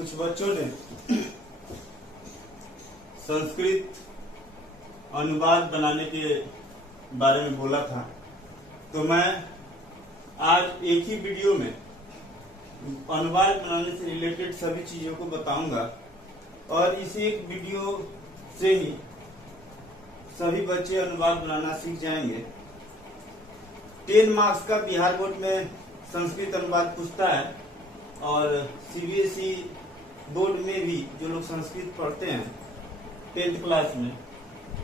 कुछ बच्चों ने संस्कृत अनुवाद बनाने के बारे में बोला था, तो मैं आज एक ही वीडियो में अनुवाद बनाने से रिलेटेड सभी चीजों को बताऊंगा और इस एक वीडियो से ही सभी बच्चे अनुवाद बनाना सीख जाएंगे। 10 मार्क्स का बिहार बोर्ड में संस्कृत अनुवाद पूछता है और सीबीएसई बोर्ड में भी जो लोग संस्कृत पढ़ते हैं 10th क्लास में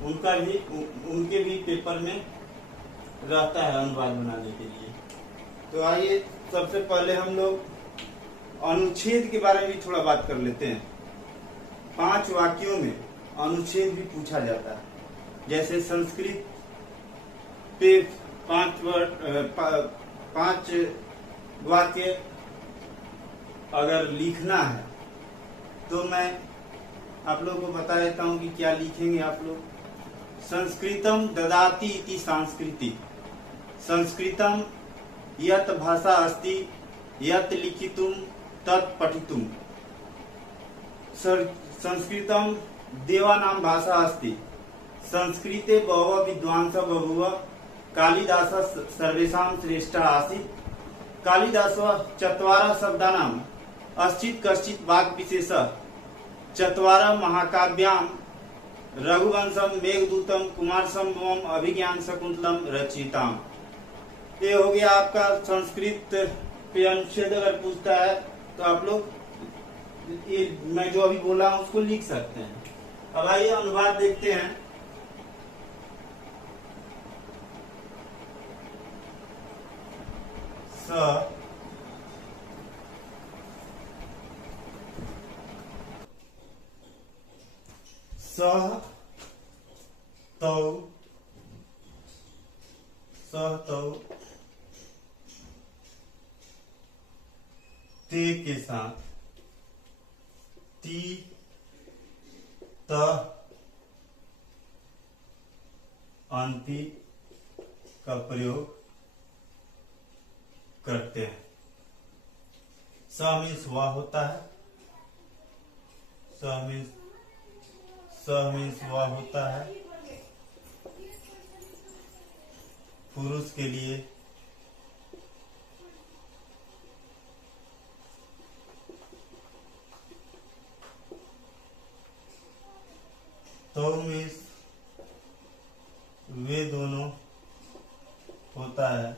उनके भी पेपर में रहता है अनुवाद बनाने के लिए। तो आइए सबसे पहले हम लोग अनुच्छेद के बारे में थोड़ा बात कर लेते हैं। 5 वाक्यों में अनुच्छेद भी पूछा जाता है। जैसे संस्कृत पे 5 वाक्य अगर लिखना है तो मैं आप लोगों को बता देता हूं कि क्या लिखेंगे आप लोग। संस्कृतम ददाति इति सांस्कृतिक, संस्कृतम यत भाषा अस्ति यत लिखितुम तत् पठितुम, संस्कृतम देवानां भाषा अस्ति, संस्कृते बहवः विद्वांसः बभूव, कालिदासः सर्वेषां श्रेष्ठः आसीत्, कालिदासः 4 शब्दानाम् अस्चित् कश्चित् वाक् विशेषः, 4 महाकाव्यां रघुवंशम, मेघदूतम, कुमार संभवम, अभिज्ञान शकुंतलम रचिताम। ये हो गया आपका संस्कृत पे अनुच्छेद। अगर पूछता है तो आप लोग ये मैं जो अभी बोला हूं उसको लिख सकते हैं। अब आइए अनुवाद देखते हैं। सह तौ ते के साथ ती त अंति का प्रयोग करते हैं। स मीन्स वह होता है, स मीन्स वह होता है पुरुष के लिए, तो मीन्स वे दोनों होता है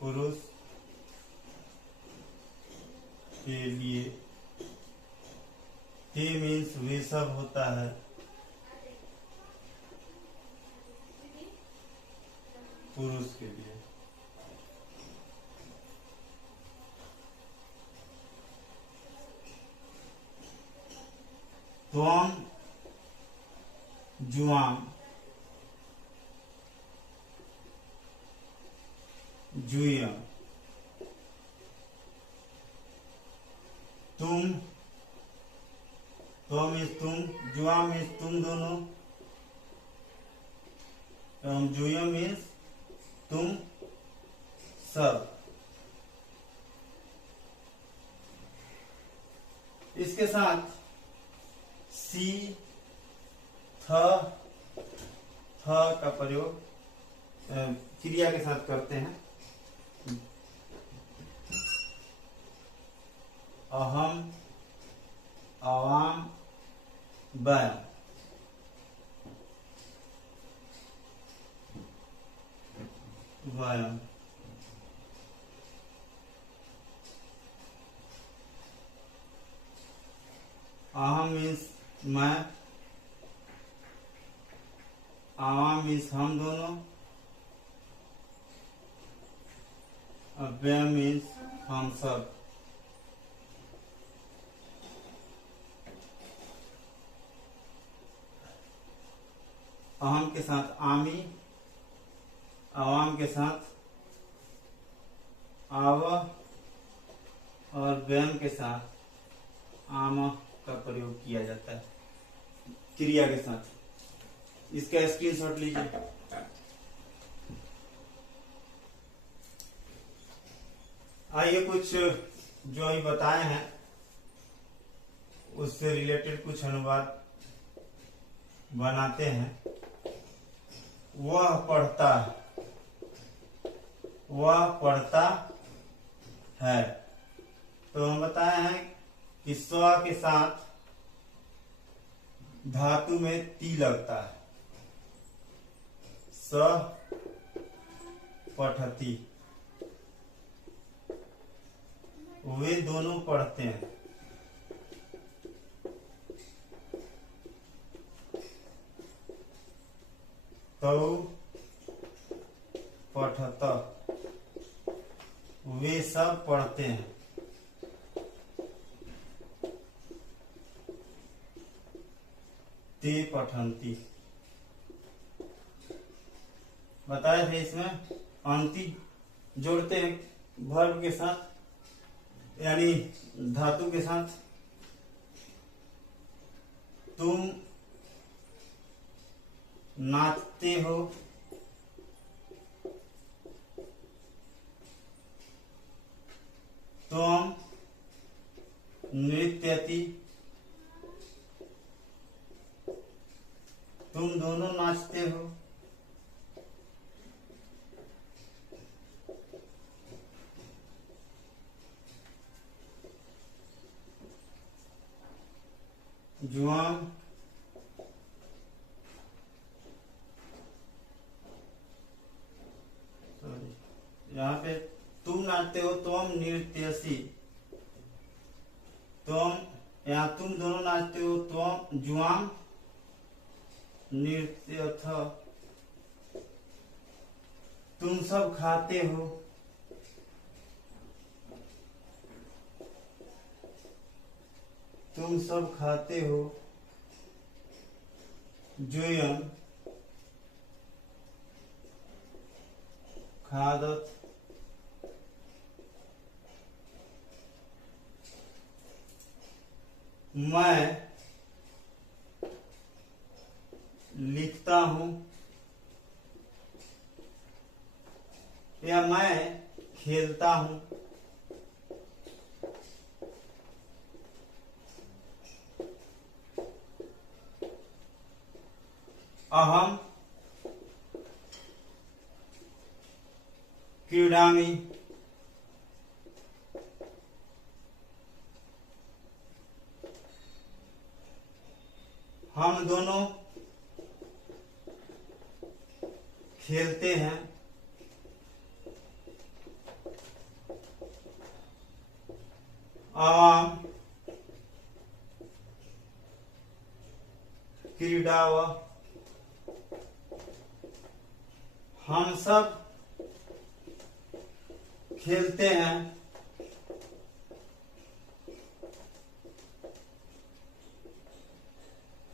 पुरुष के लिए, ते मीन्स वे सब होता है पुरुष के लिए। त्वम जुआम, जुयम, तुम, त्वम मीन्स तुम, जुआम मीन्स तुम दोनों, एवं जुयम मीन्स तुम सब। इसके साथ सी थ का प्रयोग क्रिया के साथ करते हैं। अहम, आवाम, वयम। वयम अहम मीन्स मैं, आवाम मीन्स हम दोनों, वयम मीन्स हम सब। अहम के साथ आमी, आवाम के साथ आव और वयम के साथ आम का प्रयोग किया जाता है क्रिया के साथ। इसका स्क्रीनशॉट लीजिए। आइए कुछ जो अभी बताए हैं उससे रिलेटेड कुछ अनुवाद बनाते हैं। वह पढ़ता है, वह पढ़ता है। तो हम बताए हैं कि स्व के साथ धातु में ती लगता है। स पठती, वे दोनों पढ़ते हैं। तौ पठत, वे सब पढ़ते हैं। ते पठंती, बताए थे इसमें अंति जोड़ते हैं वर्ब के साथ, यानी धातु के साथ। तुम नाचते हो, तुम नृत्यति, तुम दोनों नाचते हो। जुआम यहाँ पे तुम नाचते हो, तुम नृत्यसी, तुम यहाँ तुम दोनों नाचते हो, तुम जुआम नृत्यथ, तुम सब खाते हो, तुम सब खाते हो। जुयम खादत, मैं लिखता हूं, या मैं खेलता हूं। अहम क्रीडामि, हम दोनों खेलते हैं। आवाम क्रीडाव, हम सब खेलते हैं।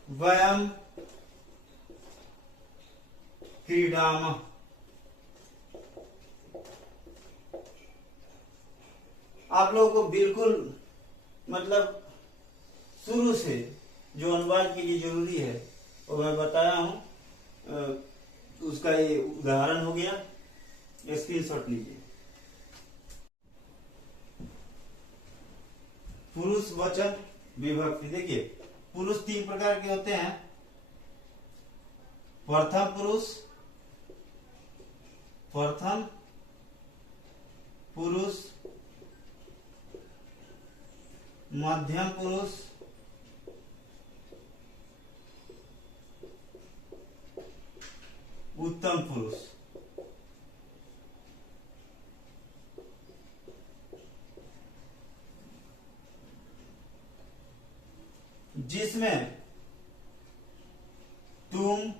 वयम क्रीडामः, आप लोगों को बिल्कुल मतलब शुरू से जो अनुवाद के लिए जरूरी है वो मैं बताया हूं। उसका ये उदाहरण हो गया, स्क्रीनशॉट लीजिए। पुरुष वचन विभक्ति, देखिए पुरुष 3 प्रकार के होते हैं। प्रथम पुरुष, प्रथम पुरुष, मध्यम पुरुष, उत्तम पुरुष। जिसमें तुम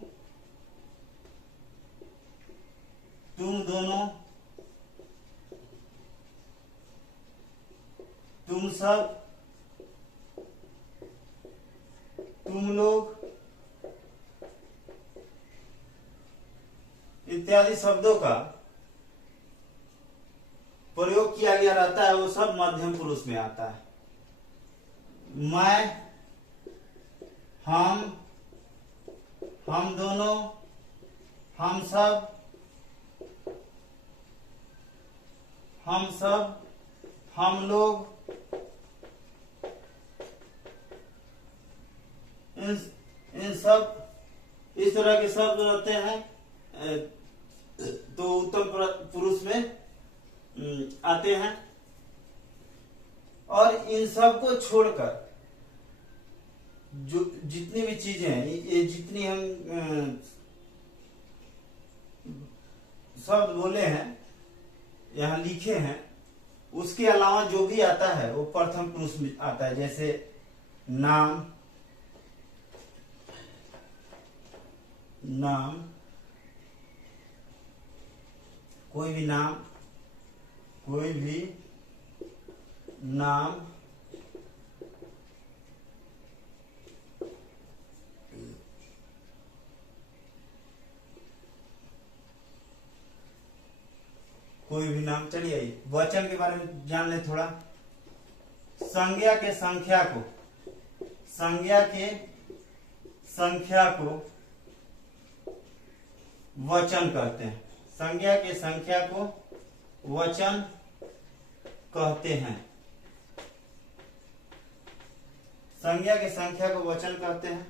दोनों, तुम सब, तुम लोग इत्यादि शब्दों का प्रयोग किया गया रहता है, वो सब मध्यम पुरुष में आता है। मैं, हम दोनों, हम सब, हम लोग, इन सब इस तरह के शब्द रहते हैं तो उत्तम पुरुष में आते हैं। और इन सब को छोड़कर जो जितनी भी चीजें हैं, ये जितनी हम शब्द बोले हैं, यहाँ लिखे हैं, उसके अलावा जो भी आता है वो प्रथम पुरुष में आता है। जैसे नाम, कोई भी नाम, कोई भी नाम, कोई भी नाम। चलिए वचन के बारे में जान ले थोड़ा। संज्ञा के संख्या को, संज्ञा के संख्या को वचन कहते हैं। संज्ञा के संख्या को वचन कहते हैं। संज्ञा के संख्या को वचन कहते हैं।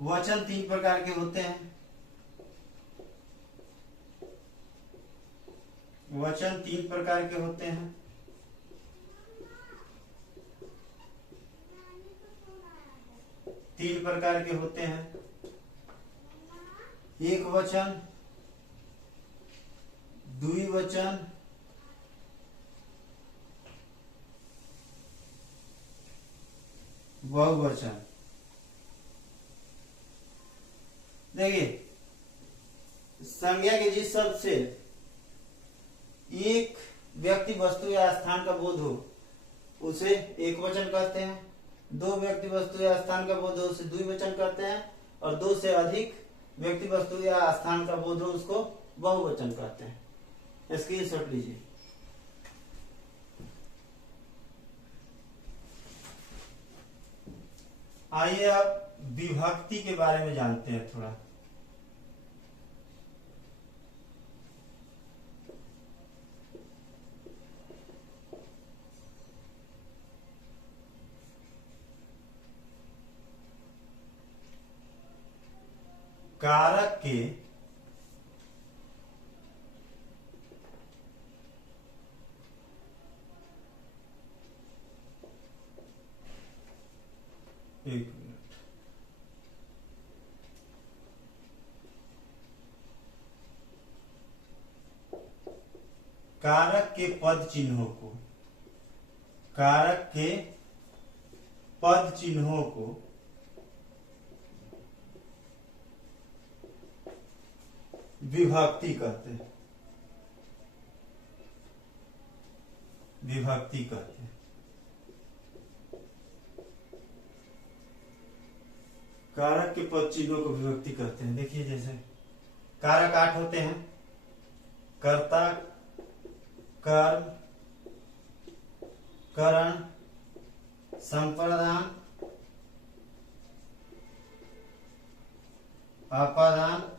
वचन 3 प्रकार के होते हैं। वचन 3 प्रकार के होते हैं। तीन प्रकार के होते हैं। एक वचन, द्विवचन, बहुवचन। देखिए, संज्ञा के जिस शब्द से एक व्यक्ति, वस्तु या स्थान का बोध हो उसे एक वचन कहते हैं। दो व्यक्ति, वस्तु या स्थान का बोध हो उसे द्विवचन कहते हैं। और दो से अधिक व्यक्ति, वस्तु या स्थान का बोध हो उसको बहुवचन कहते हैं। स्क्रीनशॉट लीजिए। आइए अब विभक्ति के बारे में जानते हैं थोड़ा। कारक के एक मिनट, कारक के पद चिन्हों को, कारक के पद चिन्हों को विभक्ति कहते हैं। विभक्ति कहते हैं। कारक के पद चिन्हों को विभक्ति कहते हैं। देखिए, जैसे कारक 8 होते हैं। कर्ता, कर्म, करण, संप्रदान, अपादान,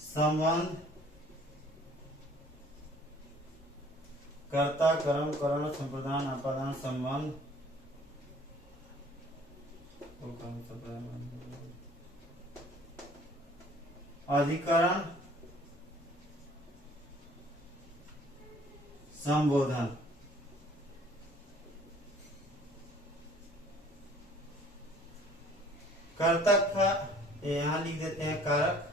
संबंध, कर्ता, कर्म, करण, संप्रदान, अपादान, संबंध, अधिकरण, संबोधन। कर्ता का यहां लिख देते हैं कारक,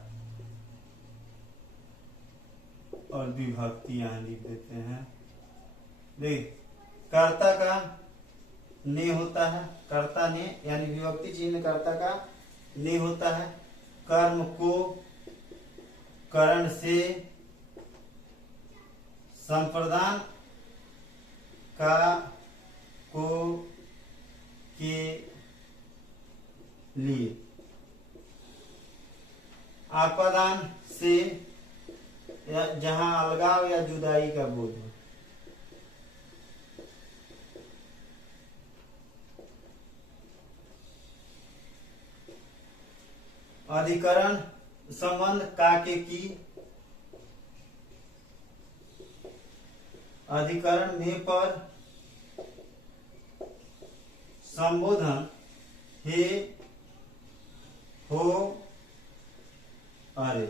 और विभक्ति यहां लिख देते हैं। देख, कर्ता का ने होता है, कर्ता ने यानी विभक्ति चिन्ह कर्ता का ने होता है। कर्म को करण से, संप्रदान का को के लिए, आपादान से जहां अलगाव या जुदाई का बोध हो। अधिकरण संबंध का के की, अधिकरण में पर संबोधन हे हो अरे।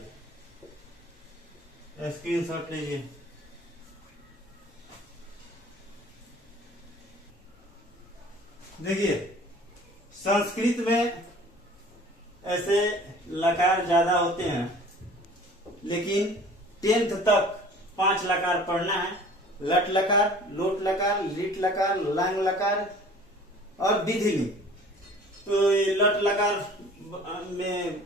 स्क्रीनशॉट लीजिए। देखिए संस्कृत में ऐसे लकार ज्यादा होते हैं, लेकिन 10th तक 5 लकार पढ़ना है। लट लकार, लोट लकार, लिट लकार, लंग लकार और विधिलिंग। तो ये लट लकार में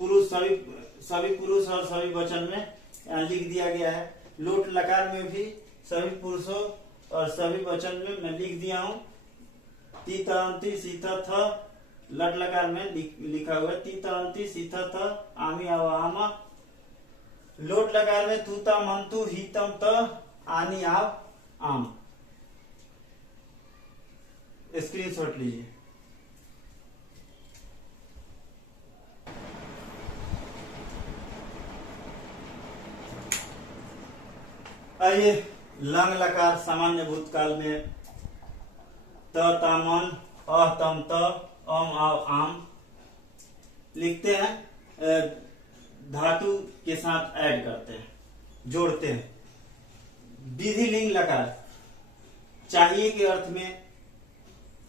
पुरुष सभी पुरुष और सभी वचन में यहाँ लिख दिया गया है। लोट लकार में भी सभी पुरुषों और सभी वचन में मैं लिख दिया हूँ। ती तंती सीता थ। लट लकार में लिखा हुआ है ती तंती सीता थ आमी आवामा। लोट लकार में तूता मंतु हितम त आनी आव आम। स्क्रीनशॉट लीजिए। आइए लंग लकार सामान्य भूतकाल में त तामन अह तम त अम आव आम लिखते हैं। धातु के साथ ऐड करते हैं, जोड़ते हैं। विधिलिंग लकार चाहिए के अर्थ में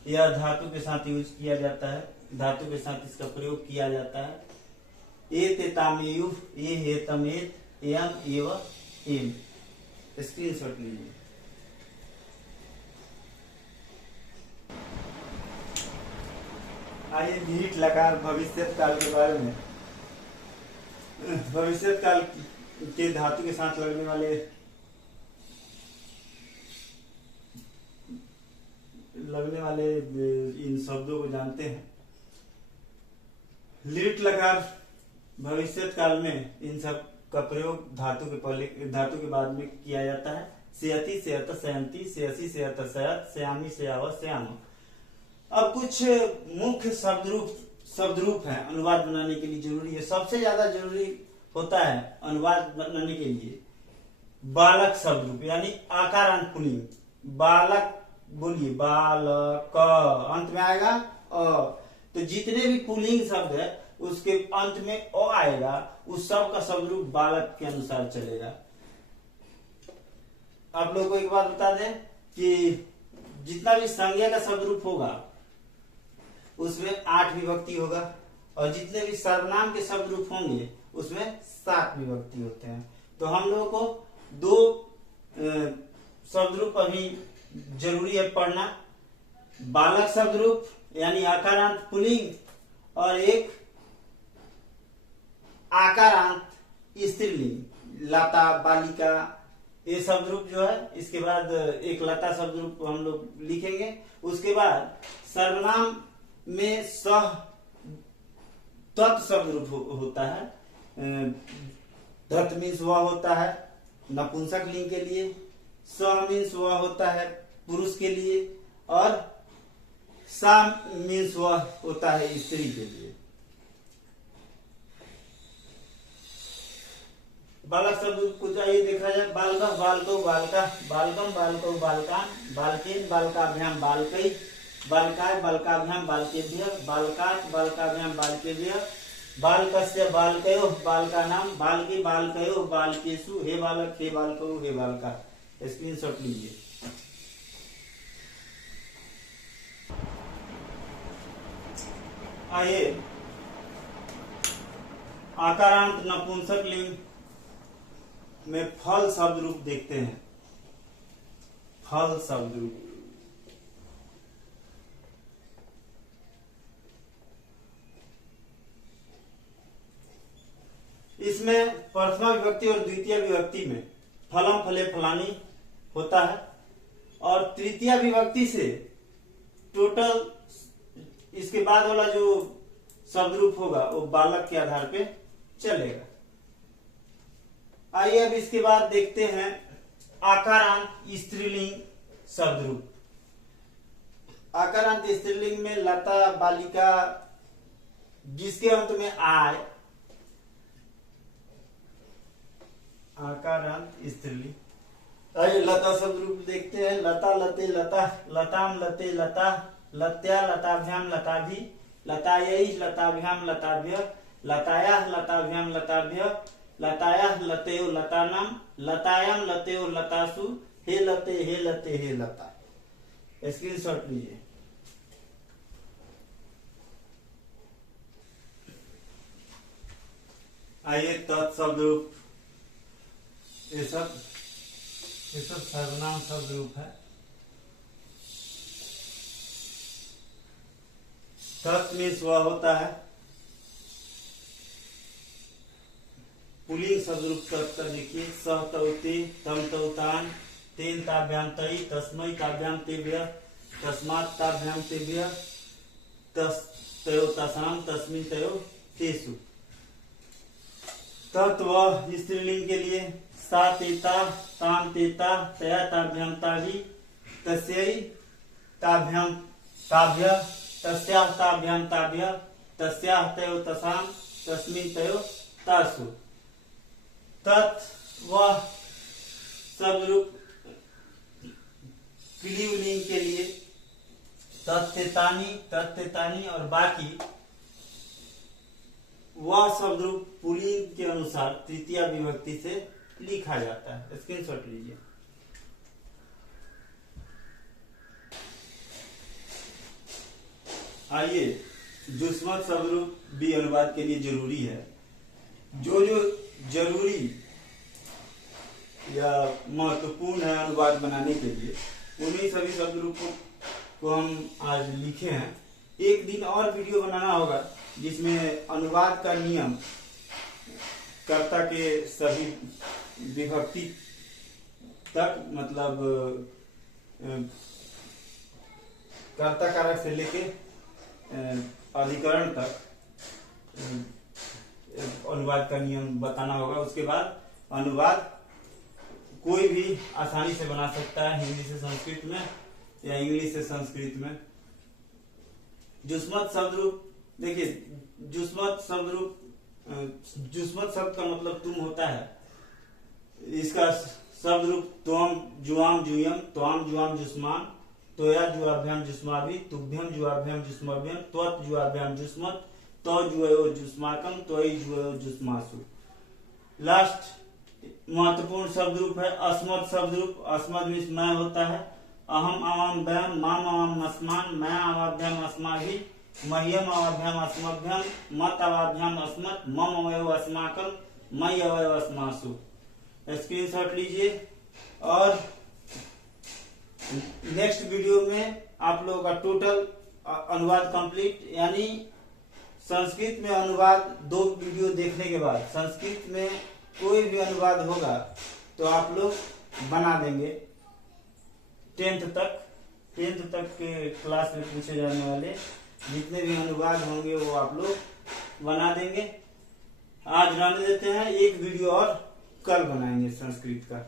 यह धातु के साथ यूज किया जाता है, धातु के साथ इसका प्रयोग किया जाता है। ए ते तामेयु, ए हे तमेत, एम एव एम। स्क्रीनशॉट लीजिए। आइए नीट लकार भविष्यत काल के बारे में। भविष्यत काल के धातु के साथ लगने वाले इन शब्दों को जानते हैं। लिट लकार भविष्यत काल में इन सब का प्रयोग धातु के बाद में किया जाता है। सेयति, सेयत, सेयंती, सेयसी, सेयत, सेयत, श्यामी, श्याव, श्याम। अब कुछ मुख्य शब्द रूप हैं अनुवाद बनाने के लिए जरूरी है। सबसे ज्यादा जरूरी होता है अनुवाद बनाने के लिए बालक शब्द रूप, यानी आकारांत पुल्लिंग। बालक बोलिए, बालक अंत में आएगा तो जितने भी पुल्लिंग शब्द है उसके अंत में अ आएगा, उस सब का शब्द रूप बालक के अनुसार चलेगा। आप लोगों को एक बात बता दें कि जितना भी संज्ञा का शब्द रूप होगा उसमें 8 विभक्ति होगा, और जितने भी सर्वनाम के शब्द रूप होंगे उसमें 7 विभक्ति होते हैं। तो हम लोगों को 2 शब्द रूप अभी जरूरी है पढ़ना। बालक शब्द रूप यानी आकारांत पुल्लिंग, और एक आकारांत स्त्रीलिंग, लता, बालिका, ये शब्द रूप जो है। इसके बाद एक लता शब्द रूप हम लोग लिखेंगे। उसके बाद सर्वनाम में सह तत् शब्द रूप होता है। धत मीन्स वह होता है नपुंसक लिंग के लिए, स मीन्स वह होता है पुरुष के लिए, और सा मीन्स वह होता है स्त्री के लिए। बालक शब्द को चाहिए देखा जाए। बालका, बालको, बालका, बालकम, बालको, बालकान, बालकेन, बालकाभ्याम, बालकै, बालकाय, बालकाभ्याम, बालकेभ्यः, बालकात्, बालकाभ्याम, बालकेभ्यः, बालकस्य, बालकयोः, बालकानां, बालके, बालकयोः, बालकेषु, हे बालक, हे बालकौ, हे बालका। स्क्रीनशॉट लीजिए। आइए आकारांत नपुंसक लिंग में फल शब्द रूप देखते हैं। फल शब्द रूप इसमें प्रथमा विभक्ति और द्वितीय विभक्ति में फलम, फले, फलानी होता है, और तृतीय विभक्ति से टोटल इसके बाद वाला जो शब्द रूप होगा वो बालक के आधार पे चलेगा। आइए अब इसके बाद देखते हैं आकारांत स्त्रीलिंग शब्द रूप। आकारांत स्त्रीलिंग में लता, बालिका, जिसके अंत में आय, आकारांत स्त्रीलिंग। आइए लता शब्द रूप देखते हैं। लता, लते, लता, लताम, लते, लता, लत्या लताभ्याम लताभि, लतायै लताभ्याम लताभ्य, लतायाः लताभ्याम लताभ्य, लतायाः लतयो लतानाम, लतायाम लतयो लतासु, हे लते हे लते हे लता। स्क्रीनशॉट लीजिए। आइए तत्शब्द रूप, ये सब सर्वनाम शब्द रूप है। तत् मीन्स वह होता है। पुल्लिंग शब्द रूप तत् का देखिए, सह तौ ते, तम तौ तान, तेन ताभ्याम तई, तस्मै ताभ्याम तेभ्यः, तस्मात् ताभ्याम तेभ्यः, तयो तसाम, तस्मिन् तयो तेषु। तत् वह स्त्रीलिंग के लिए, सा तेता, ताम तेता, तया ताभ्याम ताभि, तस्यै ताभ्याम ताभ्यः, तस्याः ताभ्याम ताभ्यः, तस्याः तयो तसाम, तस्मिन् तयो तासु। तत् वह शब्द रूप क्लीवलिंग के लिए, तत्तेतानी और बाकी वह शब्द रूप पुल्लिंग के अनुसार तृतीया विभक्ति से लिखा जाता है। स्क्रीनशॉट लीजिए। आइए, जुस्मत शब्द रूप भी अनुवाद के लिए जरूरी है। जो जरूरी या महत्वपूर्ण है अनुवाद बनाने के लिए, उन्हीं सभी शब्द रूपों को हम आज लिखे हैं। एक दिन और वीडियो बनाना होगा जिसमें अनुवाद का नियम, कर्ता के सभी विभक्ति तक, मतलब कर्ता कारक से लेके अधिकरण तक अनुवाद का नियम बताना होगा। उसके बाद अनुवाद कोई भी आसानी से बना सकता है, हिंदी से संस्कृत में या इंग्लिश से संस्कृत में। जुस्मत शब्द रूप देखिए, जुस्मत शब्द का मतलब तुम होता है। इसका शब्द रूप त्वम जुआम जुयम, त्वाम जुआम जुस्मान, तोया जुआभ्याम जुस्माभि, तुभ्यम जुआभ्याम जुस्माभ्यम, त्वत् जुआभ्याम जुस्मत, तौ जुयो जुस्माकम, त्वयि जुयो जुस्मासु। लास्ट महत्वपूर्ण शब्द रूप है अस्मद शब्द रूप। अस्मद मीन्स मैं होता है। अहम अवाम वयम, माम अवाम अस्मान, मैं अवाभ्याम अस्माभि, मह्यम अवाभ्याम अस्मभ्यम, मत अवाभ्याम अस्मत्, मम अवयव अस्माकम, मयि अवयव अस्मासु। स्क्रीनशॉट लीजिए। और नेक्स्ट वीडियो में आप लोगों का टोटल अनुवाद कंप्लीट, यानी संस्कृत में अनुवाद 2 वीडियो देखने के बाद संस्कृत में कोई भी अनुवाद होगा तो आप लोग बना देंगे। 10th तक के क्लास में पूछे जाने वाले जितने भी अनुवाद होंगे वो आप लोग बना देंगे। आज रहने देते हैं, एक वीडियो और कल बनाएंगे संस्कृत का।